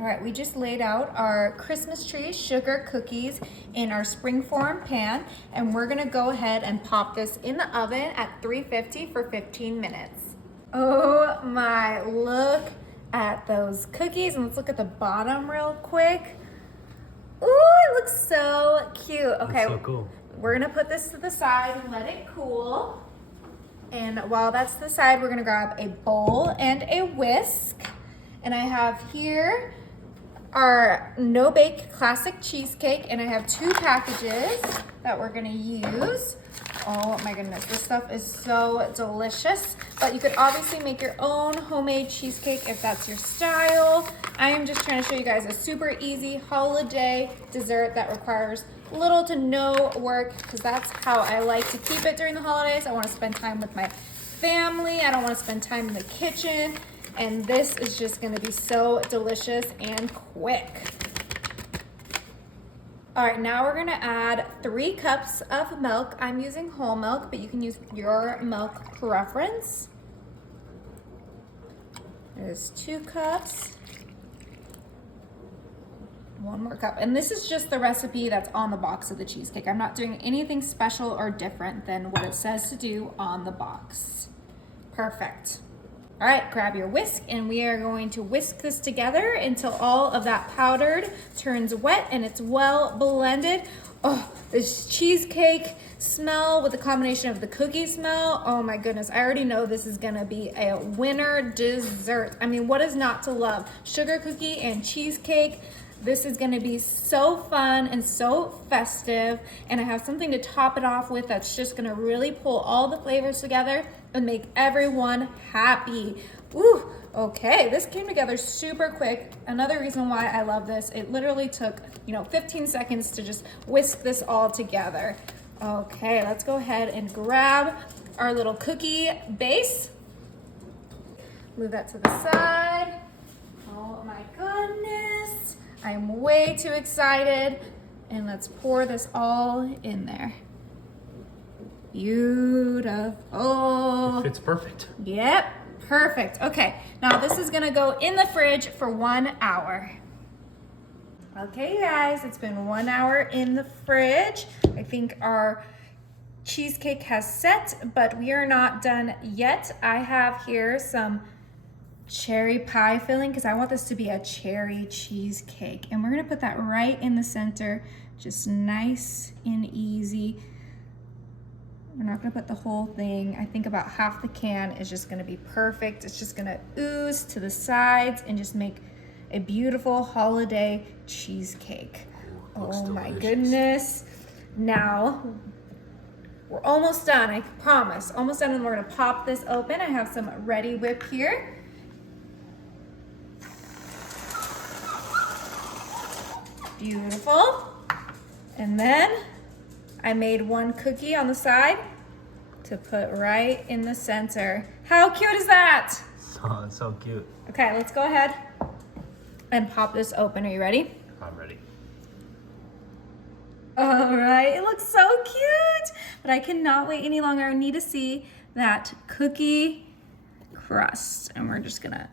All right, we just laid out our Christmas tree sugar cookies in our springform pan, and we're gonna go ahead and pop this in the oven at 350 for 15 minutes. Oh my, look at those cookies, and let's look at the bottom real quick. Ooh, it looks so cute. Okay, that's so cool. We're gonna put this to the side and let it cool. And while that's to the side, we're gonna grab a bowl and a whisk. And I have here our no-bake classic cheesecake, and I have 2 packages that we're gonna use. Oh my goodness, this stuff is so delicious. But you could obviously make your own homemade cheesecake if that's your style. I am just trying to show you guys a super easy holiday dessert that requires little to no work, because that's how I like to keep it during the holidays. I want to spend time with my family. I don't want to spend time in the kitchen. And this is just gonna be so delicious and quick. All right, now we're gonna add 3 cups of milk. I'm using whole milk, but you can use your milk preference. There's 2 cups. 1 more cup. And this is just the recipe that's on the box of the cheesecake. I'm not doing anything special or different than what it says to do on the box. Perfect. All right, grab your whisk, and we are going to whisk this together until all of that powdered turns wet and it's well blended. Oh, this cheesecake smell with the combination of the cookie smell. Oh my goodness, I already know this is gonna be a winner dessert. I mean, what is not to love? Sugar cookie and cheesecake. This is gonna be so fun and so festive, and I have something to top it off with that's just gonna really pull all the flavors together and make everyone happy. Ooh, okay, this came together super quick. Another reason why I love this, it literally took, 15 seconds to just whisk this all together. Okay, let's go ahead and grab our little cookie base. Move that to the side. Oh my goodness. I'm way too excited. And let's pour this all in there. Beautiful. It fits perfect. Yep, perfect. Okay, now this is gonna go in the fridge for 1 hour. Okay, you guys, it's been 1 hour in the fridge. I think our cheesecake has set, but we are not done yet. I have here some cherry pie filling because I want this to be a cherry cheesecake. And we're gonna put that right in the center, just nice and easy. We're not gonna put the whole thing. I think about half the can is just gonna be perfect. It's just gonna ooze to the sides and just make a beautiful holiday cheesecake. Oh my goodness. Now, we're almost done, I promise. Almost done, and we're gonna pop this open. I have some Ready Whip here. Beautiful. And then I made 1 cookie on the side to put right in the center. How cute is that? So cute. Okay, let's go ahead and pop this open. Are you ready? I'm ready. All right, it looks so cute, but I cannot wait any longer. I need to see that cookie crust, and we're just gonna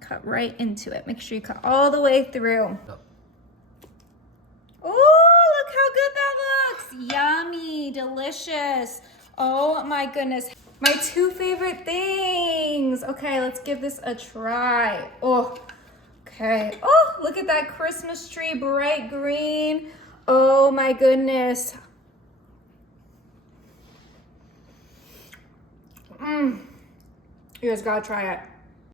cut right into it. Make sure you cut all the way through. Yep. Oh, look how good that looks. Yummy, delicious. Oh my goodness. My 2 favorite things. Okay, let's give this a try. Oh, okay. Oh, look at that Christmas tree, bright green. Oh my goodness. You guys gotta try it.